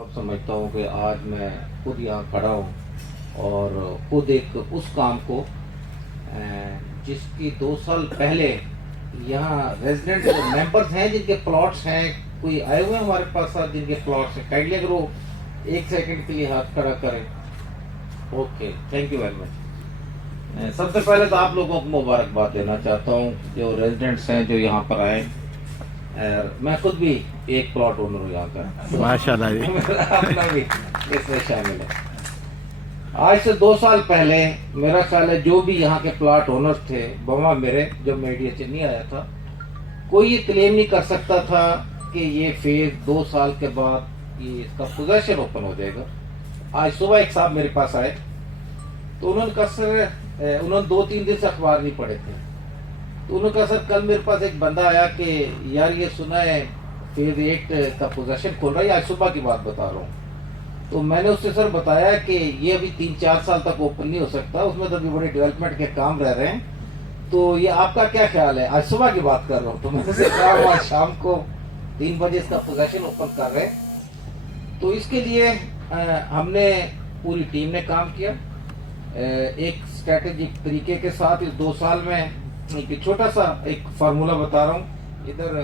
अब समझता हूँ कि आज मैं खुद यहाँ खड़ा हूँ और खुद एक उस काम को जिसकी 2 साल पहले यहाँ रेजिडेंट मेंबर्स हैं जिनके प्लॉट्स हैं, कोई आए हुए हैं हमारे पास साथ जिनके प्लॉट्स हैं, काइंडली अगर वो 1 सेकंड के लिए हाथ खड़ा करें। Okay, thank you very much. सबसे पहले तो आप लोगों को मुबारकबाद देना चाहता हूँ जो रेजिडेंट्स हैं जो यहाँ पर आए। मैं खुद भी एक प्लॉट ओनर हूँ यहाँ का, माशाल्लाह जी। अपना भी इसमें शामिल है। आज से 2 साल पहले मेरा ख्याल है जो भी यहाँ के प्लॉट ओनर्स थे बमा मेरे, जब मीडिया से नहीं आया था, कोई ये क्लेम नहीं कर सकता था कि ये फेज 2 साल के बाद ये इसका पोजेशन ओपन हो जाएगा। आज सुबह एक साहब मेरे पास आए तो उन्होंने कहा सर, उन्होंने 2-3 दिन से अखबार नहीं पढ़े थे, तो उन्होंने कहा सर कल मेरे पास एक बंदा आया कि यार ये सुना है फेज 8 का पोजेशन खोल रहा है। आज सुबह की बात बता रहा हूँ। तो मैंने उससे सर बताया कि ये अभी 3-4 साल तक ओपन नहीं हो सकता, उसमें तो अभी बड़े डेवलपमेंट के काम रह रहे हैं, तो ये आपका क्या ख्याल है? आज सुबह की बात कर रहा हूँ। तो मैंने से कहा आज शाम को 3 बजे इसका पोजेशन ओपन कर रहे हैं। तो इसके लिए हमने पूरी टीम ने काम किया एक स्ट्रेटेजिक तरीके के साथ। इस 2 साल में एक छोटा सा एक फार्मूला बता रहा हूँ। इधर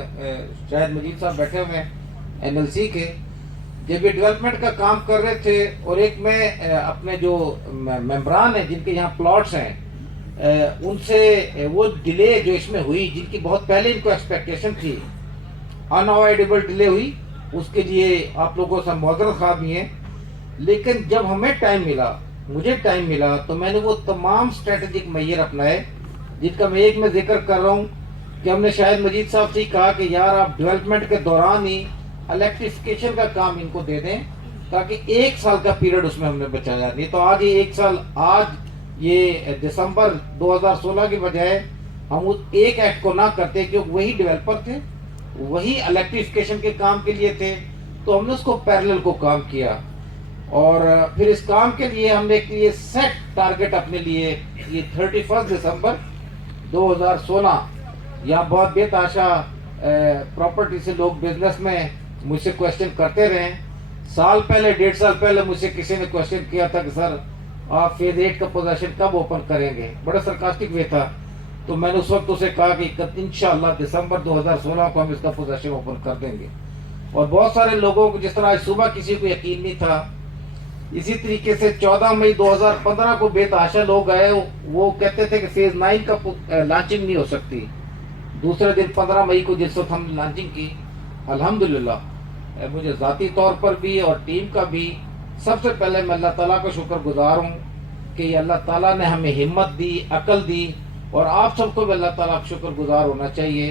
शायद मजीद साहब बैठे हुए हैं एनएलसी के, जब ये डेवलपमेंट का काम कर रहे थे और एक में अपने जो मेंबरान हैं जिनके यहाँ प्लॉट्स हैं उनसे वो डिले जो इसमें हुई, जिनकी बहुत पहले इनको एक्सपेक्टेशन थी, अनअवॉइडेबल डिले हुई, उसके लिए आप लोगों से मौजूद खा भी हैं। लेकिन जब हमें टाइम मिला, मुझे टाइम मिला, तो मैंने वो तमाम स्ट्रेटेजिक मैयर अपनाए जिनका मैं एक में जिक्र कर रहा हूँ कि हमने शायद मजीद साहब से कहा कि यार आप डेवलपमेंट के दौरान ही इलेक्ट्रिफिकेशन का काम इनको दे दें, ताकि 1 साल का पीरियड उसमें हमने बचाया। नहीं तो आज ये 1 साल, आज ये दिसंबर 2016 की बजाय हम उस एक एक्ट को ना करते, क्योंकि वही डेवलपर थे, वही इलेक्ट्रिफिकेशन के काम के लिए थे, तो हमने उसको पैरेलल को काम किया। और फिर इस काम के लिए हमने एक ये सेट टारगेट अपने लिए, ये 31 दिसंबर 2016, यहाँ बहुत बेताशा प्रॉपर्टी से लोग बिजनेस में मुझसे क्वेश्चन करते रहे। साल पहले, 1.5 साल पहले मुझसे किसी ने क्वेश्चन किया था कि सर आप फेज 8 का पोजेशन कब ओपन करेंगे, बड़ा सरकास्टिक वे था। तो मैंने उस वक्त उसे कहा कि इंशाअल्लाह दिसंबर 2016 को हम इसका पोजेशन ओपन कर देंगे। और बहुत सारे लोगों को, जिस तरह आज सुबह किसी को यकीन नहीं था, इसी तरीके से 14 मई 2015 को बेतहाशा लोग आए, वो कहते थे कि फेज 9 का लॉन्चिंग नहीं हो सकती। दूसरे दिन 15 मई को जिस वक्त हम लॉन्चिंग की, अल्हम्दुलिल्लाह मुझे ज़ाती तौर पर भी और टीम का भी सबसे पहले मैं अल्लाह ताला का शुक्रगुजार हूँ कि अल्लाह ताला ने हमें हिम्मत दी, अकल दी, और आप सबको भी अल्लाह ताला का शुक्रगुजार होना चाहिए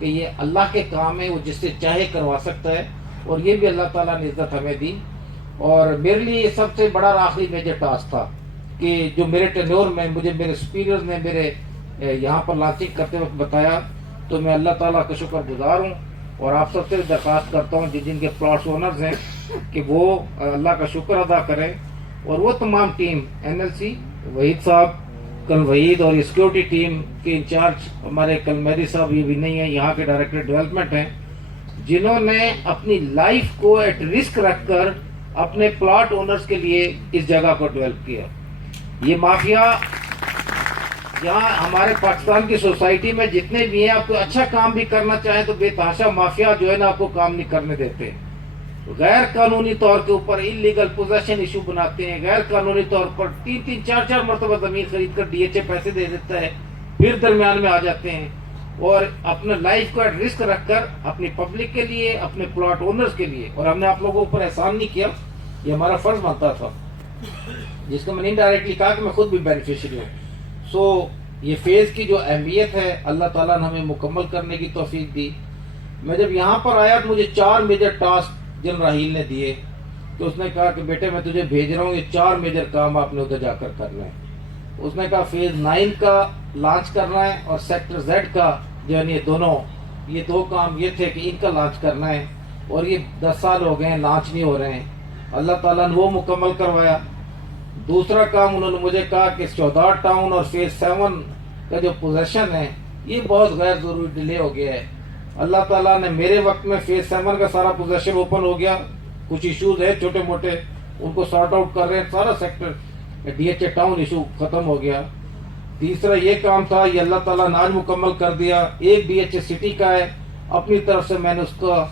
कि ये अल्लाह के काम है, वो जिससे चाहे करवा सकता है, और ये भी अल्लाह ताला ने इज्जत हमें दी। और मेरे लिए ये सबसे बड़ा आखिरी मेजर टास्क था कि जो मेरे टेन्योर में मुझे मेरे सुपीरियर्स ने मेरे यहाँ पर लॉन्चिंग करते वक्त बताया, तो मैं अल्लाह ताला का शुक्रगुजार हूँ। और आप सबसे दरख्वास्त करता हूँ जिनके प्लॉट्स ओनर्स हैं कि वो अल्लाह का शुक्र अदा करें। और वो तमाम टीम, एनएलसी, वहीद साहब, कल वहीद और सिक्योरिटी टीम के इंचार्ज हमारे कल मेरी साहब, ये भी नहीं है, यहाँ के डायरेक्टर डेवलपमेंट हैं, जिन्होंने अपनी लाइफ को एट रिस्क रखकर अपने प्लॉट ओनर्स के लिए इस जगह को डेवलप किया। ये माफिया यहाँ हमारे पाकिस्तान की सोसाइटी में जितने भी हैं, आपको अच्छा काम भी करना चाहे तो बेतहाशा माफिया जो है ना आपको काम नहीं करने देते। गैर कानूनी तौर के ऊपर इलीगल पोजेशन इशू बनाते हैं, गैर कानूनी तौर पर 3-3, 4-4 मरतबा जमीन खरीद कर डीएचए पैसे दे देता है, फिर दरमियान में आ जाते हैं और अपने लाइफ को एट रिस्क रखकर अपनी पब्लिक के लिए, अपने प्लॉट ओनर्स के लिए। और हमने आप लोगों के ऊपर एहसान नहीं किया, ये हमारा फर्ज बनता था, जिसको मैंने इनडायरेक्टली कहा कि मैं खुद भी बेनिफिशियरी हूँ। सो ये फेज की जो अहमियत है अल्लाह ताला ने हमें मुकम्मल करने की तौफीक दी। मैं जब यहाँ पर आया तो मुझे 4 मेजर टास्क जनरल राहील ने दिए, तो उसने कहा कि बेटे मैं तुझे भेज रहा हूँ, ये 4 मेजर काम आपने उधर जाकर करना है। उसने कहा फेज 9 का लॉन्च करना है और सेक्टर जेड का जो है, ये दोनों, ये 2 काम ये थे कि इनका लॉन्च करना है, और ये 10 साल हो गए हैं लॉन्च नहीं हो रहे हैं। अल्लाह ताला ने वो मुकम्मल करवाया। दूसरा काम उन्होंने मुझे कहा कि चौदार टाउन और फेज 7 का जो पोजेशन है ये बहुत गैर जरूरी डिले हो गया है। अल्लाह ताला ने मेरे वक्त में फेज 7 का सारा पोजेशन ओपन हो गया, کچھ ایشوز ہیں چھوٹے موٹے ان کو سارٹ آؤٹ کر رہے ہیں. سارا sector D H A town issue ختم ہو گیا. تیسرا یہ کام تھا یہ اللہ تعالیٰ نے آج مکمل کر دیا. ایک ڈی ایچ اے سٹی کا ہے اپنی طرف سے میں نے اس کا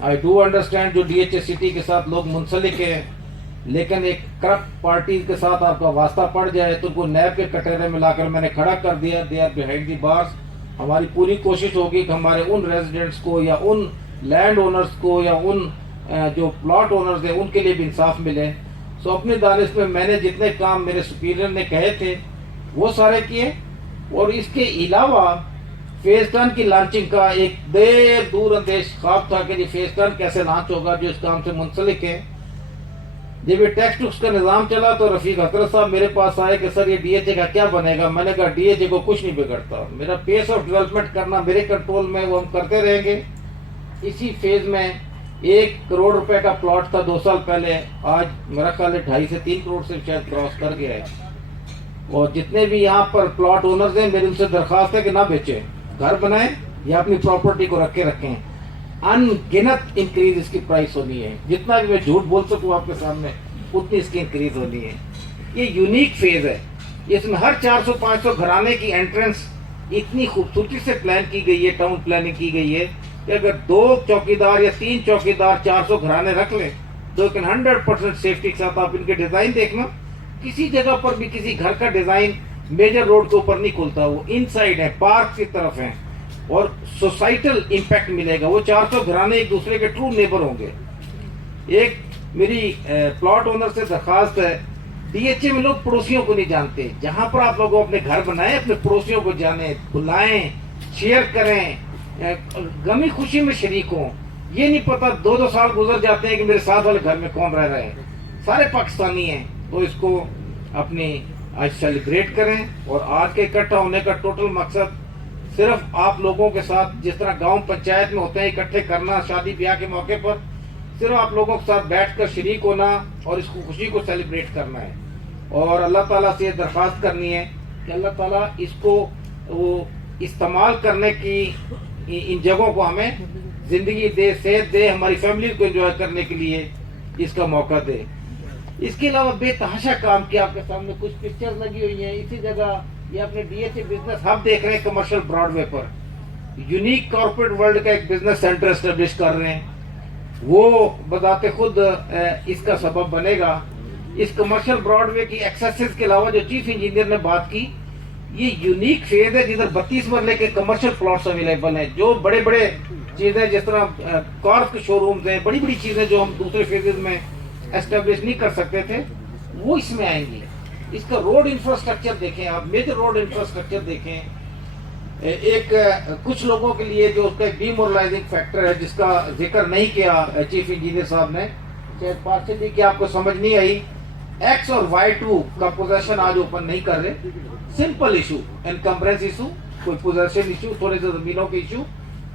آئی ڈو انڈرسٹینڈ جو ڈی ایچ اے سٹی کے ساتھ لوگ منسلک ہیں لیکن ایک کرپٹ پارٹی کے ساتھ آپ کا واسطہ پڑ جائے تو ان کو نیب کے کٹہرے میں لا کر میں نے کھڑا کر دیا. دے آر بیہائنڈ دی بارس. ہماری پوری کوشش ہوگی کہ ہمارے ان ریزیڈنٹس کو یا ان لینڈ اونرز کو یا ان جو پلاٹ اونرز ہیں ان کے لیے بھی انصاف ملے. سو اپنے دانش میں نے جتنے کام میرے سپیریئر نے کہے تھے وہ سارے کیے. اور اس کے علاوہ فیز 10 کی لانچنگ کا ایک دور اندیش خواب تھا کہ فیز 10 کیسے لانچ ہوگا جو اس کام سے منسلک ہے. جب یہ ٹیکسٹ بکس کا نظام چلا تو رفیق حضرت صاحب میرے پاس آئے کہ سر یہ ڈی ایچ اے کا کیا بنے گا. میں نے کہا ڈی ایچ اے کو کچھ نہیں بگڑتا, میرا پیس آف ڈیولپمنٹ کرنا میرے کنٹرول میں, وہ ہم کرتے رہیں گے. اسی فیز میں 1 کروڑ روپے کا پلاٹ تھا 2 سال پہلے, آج میرا خیال ہے 2.5 سے 3 کروڑ سے شاید کراس کر گیا ہے. اور جتنے بھی یہاں پر پلاٹ اونرز ہیں میری ان سے درخواست ہے کہ نہ بیچیں, گھر بنائیں یا اپنی پراپرٹی کو رکھیں. ان گنت انکریز اس کی پرائس ہونی ہے, جتنا بھی میں جھوٹ بول سکوں آپ کے سامنے اتنی اس کی انکریز ہونی ہے. یہ یونیک فیز ہے, اس میں ہر 400-500 گھرانے کی انٹرنس اتنی خوبصورتی سے پلان کی گئی ہے, ٹاؤن پلاننگ کی گئی ہے کہ اگر 2 چوکیدار یا 3 چوکیدار 400 گھرانے رکھ لیں تو 100% سیفٹی کے ساتھ آپ ان کے ڈیزائن دیکھنا کسی جگہ پر بھی کسی گھر کا ڈیزائن میجر روڈ کے اوپر نہیں کھلتا, وہ ان سائڈ ہے, پارک کی طرف ہیں اور سوسائٹل امپیکٹ ملے گا. وہ 400 گھرانے ایک دوسرے کے ٹرو نیبر ہوں گے. ایک میری پلاٹ اونر سے درخواست ہے, ڈی ایچ اے میں لوگ پڑوسیوں کو نہیں جانتے. جہاں پر آپ لوگوں اپنے گھر بنائیں اپنے پڑوسیوں کو جانیں, بلائیں, شیئر کریں, غمی خوشی میں شریک ہوں. یہ نہیں پتا 2 سال گزر جاتے ہیں کہ میرے ساتھ والے گھر میں کون رہ رہے ہیں. سارے پاکستانی ہیں تو اس کو اپنی آج سیلیبریٹ کریں. اور آج کے اکٹھا ہونے کا ٹوٹل مقصد صرف آپ لوگوں کے ساتھ جس طرح گاؤں پنچایت میں ہوتے ہیں اکٹھے کرنا شادی بیاہ کے موقع پر, صرف آپ لوگوں کے ساتھ بیٹھ کر شریک ہونا اور اس کو خوشی کو سیلیبریٹ کرنا ہے. اور اللہ تعالیٰ سے یہ درخواست کرنی ہے کہ اللہ تعالیٰ اس کو وہ استعمال کرنے کی ان جگہوں کو ہمیں زندگی دے, صحت دے, ہماری فیملی کو انجوائے کرنے کے لیے اس کا موقع دے. اس کے علاوہ بے تحاشا کام کیا, آپ کے سامنے کچھ پکچر لگی ہوئی ہیں. اسی جگہ یہ اپنے D H A business hub دیکھ رہے ہیں کمرشل براڈ وے پر, یونیک کارپوریٹ ورلڈ کا ایک بزنس سینٹر اسٹیبلش کر رہے ہیں. وہ بذات خود اس کا سبب بنے گا. اس کمرشل براڈ وے کی ایکسیسز کے علاوہ جو چیف انجینئر نے بات کی, یہ یونیک فیز ہے جدھر 32 مرلے کے کمرشل پلاٹس اویلیبل ہیں. جو بڑے بڑے چیزیں جس طرح کارز کے شو رومز ہیں, بڑی بڑی چیزیں جو ہم دوسرے فیزز میں اسٹیبلش نہیں کر سکتے تھے وہ اس میں آئیں گی. اس کا روڈ انفراسٹرکچر دیکھیں آپ, میجر روڈ انفراسٹرکچر دیکھیں. ایک کچھ لوگوں کے لیے جو اس کا ایک ڈی مورلائزنگ فیکٹر ہے جس کا ذکر نہیں کیا چیف انجینئر صاحب نے, شاید پارشلی کہ آپ کو سمجھ نہیں آئی, ایکس اور Y2 کا پوزیشن آج اوپن نہیں کر رہے. سمپل ایشو, انکمبرنس ایشو, کوئی پوزیشن ایشو, تھوڑے سے زمینوں کے ایشو.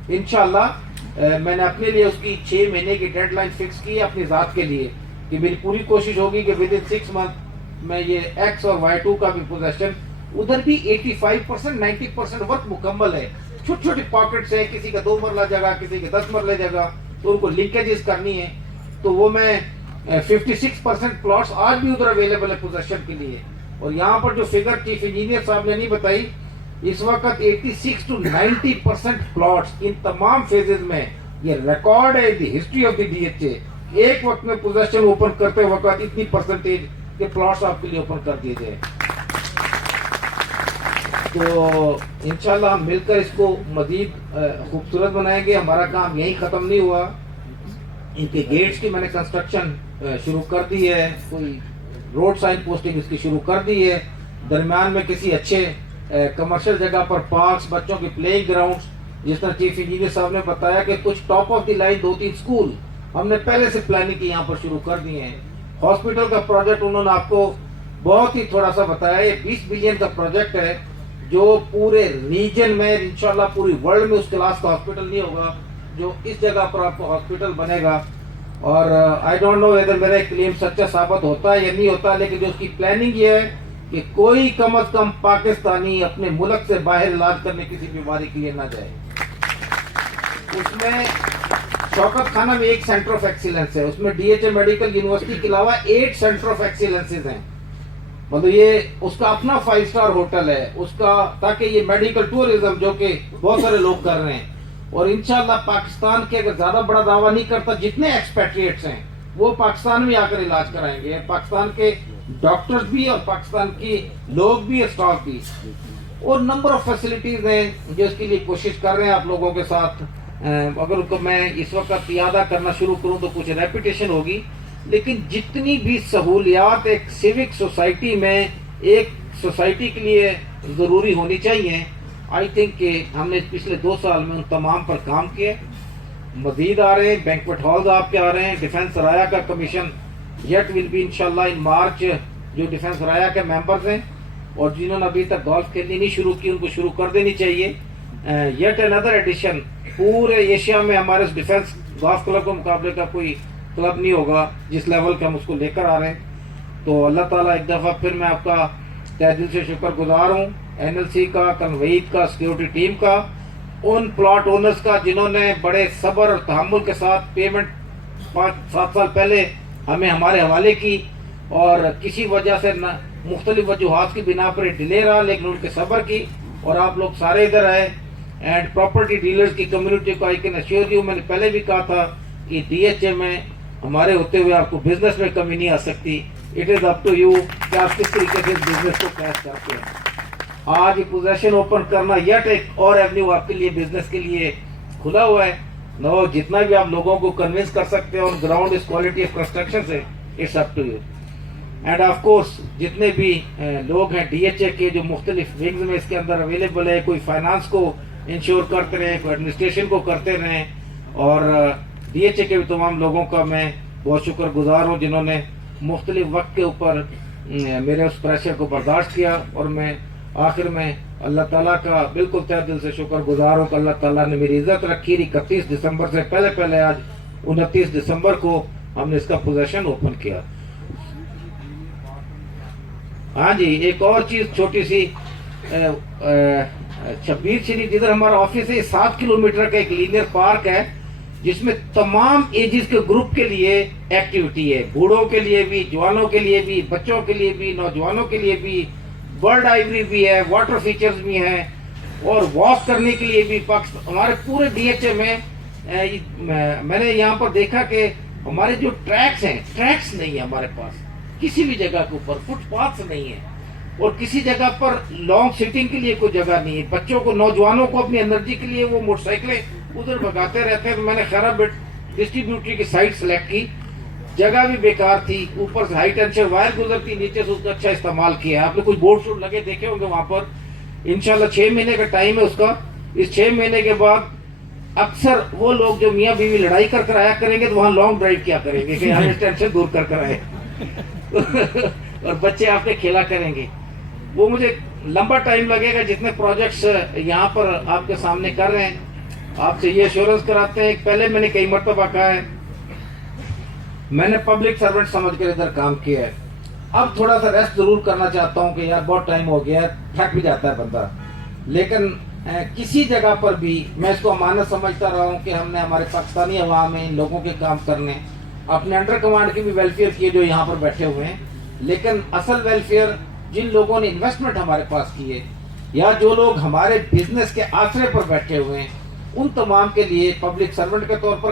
انشاءاللہ میں نے اپنے لیے اس کی 6 مہینے کی ڈیڈ لائن فکس کی اپنی ذات کے لیے کہ میری پوری کوشش ہوگی کہ ود ان 6 منتھ میں یہ ایکس اور Y2 کا بھی پوزیشن, ادھر بھی 85% 90% ورک مکمل ہے. چھوٹی چھوٹی پاکٹس ہیں, کسی کا 2 مرلہ جگہ, کسی کے 10 مرلے جگہ, تو ان کو لنکیجز کرنی ہے. تو وہ میں 56% پلاٹس آج بھی ادھر اویلیبل ہے پوزیشن کے لیے. اور یہاں پر جو فگر چیف انجینئر صاحب نے نہیں بتائی, اس وقت 86 to 90% پلاٹس ان تمام فیزز میں, یہ ریکارڈ ہے the history of the D H A. ایک وقت میں پوزیشن اوپن کرتے وقت اتنی پرسنٹیج کے پلاٹس آپ کے لیے اوپن کر دیے جائے. تو انشاءاللہ ہم مل کر اس کو مزید خوبصورت بنائیں گے. ہمارا کام یہیں ختم نہیں ہوا. ان کے گیٹس کی میں نے کنسٹرکشن شروع کر دی ہے, کوئی روڈ سائن پوسٹنگ اس کی شروع کر دی ہے. درمیان میں کسی اچھے کمرشل جگہ پر پارکس, بچوں کی پلےئنگ گراؤنڈس, جس طرح چیف انجینئر صاحب نے بتایا کہ کچھ top of the line 2-3 school ہم نے پہلے سے پلاننگ کی یہاں پر شروع کر دی ہیں. ہاسپٹل کا پروجیکٹ انہوں نے آپ کو بہت ہی تھوڑا سا بتایا, یہ 20 بلین کا پروجیکٹ ہے جو پورے ریجن میں, انشاءاللہ پوری ورلڈ میں اس کلاس کا ہاسپٹل نہیں ہوگا جو اس جگہ پر آپ کو ہاسپٹل بنے گا. اور آئی ڈونٹ نو ویدر میرا کلیم سچا ثابت ہوتا ہے یا نہیں ہوتا, لیکن جو اس کی پلاننگ یہ ہے کہ کوئی کم از کم پاکستانی اپنے ملک سے باہر علاج کرنے کسی بیماری کے لیے نہ جائے. اس میں शौकत खाना में एक सेंटर ऑफ एक्सीलेंस है, उसमें DHA मेडिकल यूनिवर्सिटी के अलावा 8 सेंटर ऑफ एक्सीलेंसेज हैं। मतलब ये उसका अपना 5 स्टार होटल है उसका, ताकि ये मेडिकल टूरिज्म जो कि बहुत सारे लोग कर रहे हैं, और इंशाल्लाह पाकिस्तान के, अगर ज्यादा बड़ा दावा नहीं करता, जितने एक्सपेट्रिएट्स हैं वो पाकिस्तान में आकर इलाज कराएंगे, पाकिस्तान के डॉक्टर्स भी और पाकिस्तान के लोग भी, स्टाफ भी, और नंबर ऑफ फैसिलिटीज हैं जो इसके लिए कोशिश कर रहे हैं आप लोगों के साथ। अगर उनको मैं इस वक्त यादा करना शुरू करूं तो कुछ रेपिटेशन होगी, लेकिन जितनी भी सहूलियात एक सिविक सोसाइटी में, एक सोसाइटी के लिए ज़रूरी होनी चाहिए, आई थिंक कि हमने पिछले 2 साल में उन तमाम पर काम किए। मजीद आ रहे हैं, बैंक्वेट हॉल्स आपके आ रहे हैं, डिफेंस सराया का कमीशन येट विल बी इंशाल्लाह इन मार्च। जो डिफेंस सराया के मेंबर्स हैं और जिन्होंने अभी तक गोल्फ खेलनी नहीं शुरू की, उनको शुरू कर देनी चाहिए। येट अनदर एडिशन, पूरे एशिया में हमारे डिफेंस गोल्फ क्लब के मुकाबले का कोई क्लब नहीं होगा जिस लेवल का हम उसको लेकर आ रहे हैं। तो अल्लाह ताला एक दफ़ा फिर मैं आपका तहे दिल से शुक्रगुजार हूँ, NLC का, कन्वीद का, सिक्योरिटी टीम का, उन प्लॉट ओनर्स का जिन्होंने बड़े सब्र और तहम्मुल के साथ पेमेंट 5-7 साल पहले हमें हमारे हवाले की, और किसी वजह से मुख्तलिफ वजूहात की बिना पर डिले रहा, लेकिन उनके सब्र की और आप लोग सारे इधर आए। एंड प्रॉपर्टी डीलर्स की कम्युनिटी को आई कैन अश्योर यू, मैंने पहले भी कहा था कि DHA में हमारे होते हुए आपको बिजनेस में कमी नहीं आ सकती। It is up to you कि आप किस तरीके से बिजनेस को कैश करते हैं। आज पोजेशन ओपन करना यट एक और एवेन्यू आपके लिए, बिजनेस के लिए खुला हुआ है। नो, जितना भी आप लोगों को कन्विंस कर सकते हो ऑन ग्राउंड इस क्वालिटी ऑफ कंस्ट्रक्शन से, it's up to you. And of course जितने भी लोग हैं DHA के जो मुख्तलिफ विंग्स में इसके अंदर अवेलेबल है, कोई फाइनेंस को इंश्योर करते रहे, कोई एडमिनिस्ट्रेशन को करते रहें, और DHA के भी तमाम लोगों का मैं बहुत शुक्रगुजार हूँ जिन्होंने मुख्तलिफ वक्त के ऊपर मेरे उस प्रेशर को बर्दाश्त किया। और मैं आखिर में अल्लाह ताला का बिल्कुल तहे दिल से शुक्रगुजार हूँ कि अल्लाह ताला ने मेरी इज्जत रखी। 31 दिसंबर से पहले आज 29 दिसंबर को हमने इसका पोजेशन ओपन किया। हाँ जी, एक और चीज छोटी सी, 26 शरीफ जिधर हमारा ऑफिस है, 7 किलोमीटर का एक लीनियर पार्क है जिसमें तमाम एजेस के ग्रुप के लिए एक्टिविटी है, बूढ़ों के लिए भी, जवानों के लिए भी, बच्चों के लिए भी, नौजवानों के लिए भी, बर्ड आइवरी भी है, वाटर फीचर्स भी हैं, और वॉक करने के लिए भी। हमारे पूरे DHA में मैंने यहाँ पर देखा कि हमारे जो ट्रैक्स हैं, ट्रैक्स नहीं है हमारे पास किसी भी जगह के ऊपर, फुटपाथ नहीं है, और किसी जगह पर लॉन्ग सिटिंग के लिए कोई जगह नहीं है। बच्चों को, नौजवानों को अपनी एनर्जी के लिए वो मोटरसाइकिलें उधर भगाते रहते हैं। तो मैंने खराब डिस्ट्रीब्यूटरी की साइट सेलेक्ट की, जगह भी बेकार थी, ऊपर से हाई टेंशन वायर गुजरती, नीचे से उसका अच्छा इस्तेमाल किया। आपने कुछ बोर्ड शोर्ड लगे देखे होंगे वहां पर। इंशाल्लाह 6 महीने का टाइम है उसका। इस 6 महीने के बाद अक्सर वो लोग जो मियाँ बीवी लड़ाई कर आया करेंगे तो वहाँ लॉन्ग ड्राइव किया करेंगे कि हमें टेंशन दूर कर आए और बच्चे आपके खेला करेंगे। वो मुझे लंबा टाइम लगेगा। जितने प्रोजेक्ट्स यहाँ पर आपके सामने कर रहे हैं, आपसे ये एश्योरेंस कराते हैं। पहले मैंने कई मरतबा कहा है, मैंने पब्लिक सर्वेंट समझ कर इधर काम किया है। अब थोड़ा सा रेस्ट जरूर करना चाहता हूँ कि यार बहुत टाइम हो गया है, थक भी जाता है बंदा। लेकिन किसी जगह पर भी मैं इसको अमानत समझता रहा हूँ कि हमने हमारे पाकिस्तानी अवाम में इन लोगों के काम करने, अपने अंडर कमांड के भी वेलफेयर किए जो यहाँ पर बैठे हुए हैं, लेकिन असल वेलफेयर जिन लोगों ने इन्वेस्टमेंट हमारे पास की है या जो लोग हमारे बिजनेस के आश्रय पर बैठे हुए हैं, उन तमाम के लिए पब्लिक सर्वेंट के तौर पर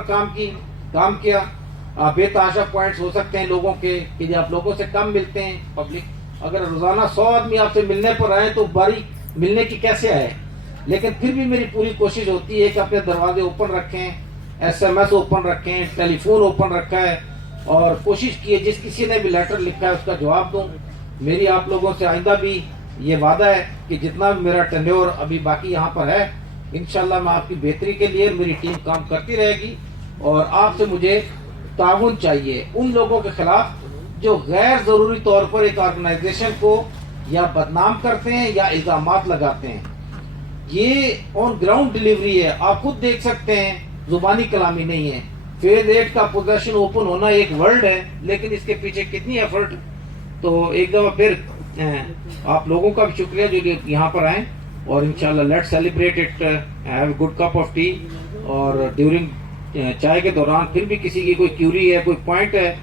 काम किया। बेतहाशा पॉइंट्स हो सकते हैं लोगों के कि जब आप लोगों से कम मिलते हैं, पब्लिक अगर रोजाना 100 आदमी आपसे मिलने पर आए तो बारी मिलने की कैसे आए। लेकिन फिर भी मेरी पूरी कोशिश होती है कि अपने दरवाजे ओपन रखें, SMS ओपन रखें, टेलीफोन ओपन रखा है, और कोशिश की है जिस किसी ने भी लेटर लिखा है उसका जवाब दूं। मेरी आप लोगों से आइंदा भी ये वादा है कि जितना भी मेरा टेन्योर अभी बाकी यहाँ पर है, इंशाल्लाह मैं आपकी बेहतरी के लिए मेरी टीम काम करती रहेगी। और आपसे मुझे ताउन चाहिए उन लोगों के खिलाफ जो गैर जरूरी तौर पर एक ऑर्गेनाइजेशन को या बदनाम करते हैं या इल्जामात लगाते हैं। ये ऑन ग्राउंड डिलीवरी है, आप खुद देख सकते हैं, जुबानी कलामी नहीं है। फेज 8 का पोजेशन ओपन होना एक वर्ल्ड है, लेकिन इसके पीछे कितनी एफर्ट। तो एक दफा फिर आप लोगों का भी शुक्रिया जो यहाँ पर आए, और इंशाल्लाह let's celebrate it, have a good cup of T, और ड्यूरिंग چائے کے دوران پھر بھی کسی کی کوئی کیوری ہے, کوئی پوائنٹ ہے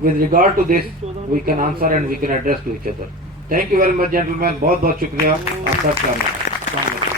with regard to this, we can answer and we can address to each other. Thank you very much, gentlemen. بہت بہت شکریہ آپ سب کا.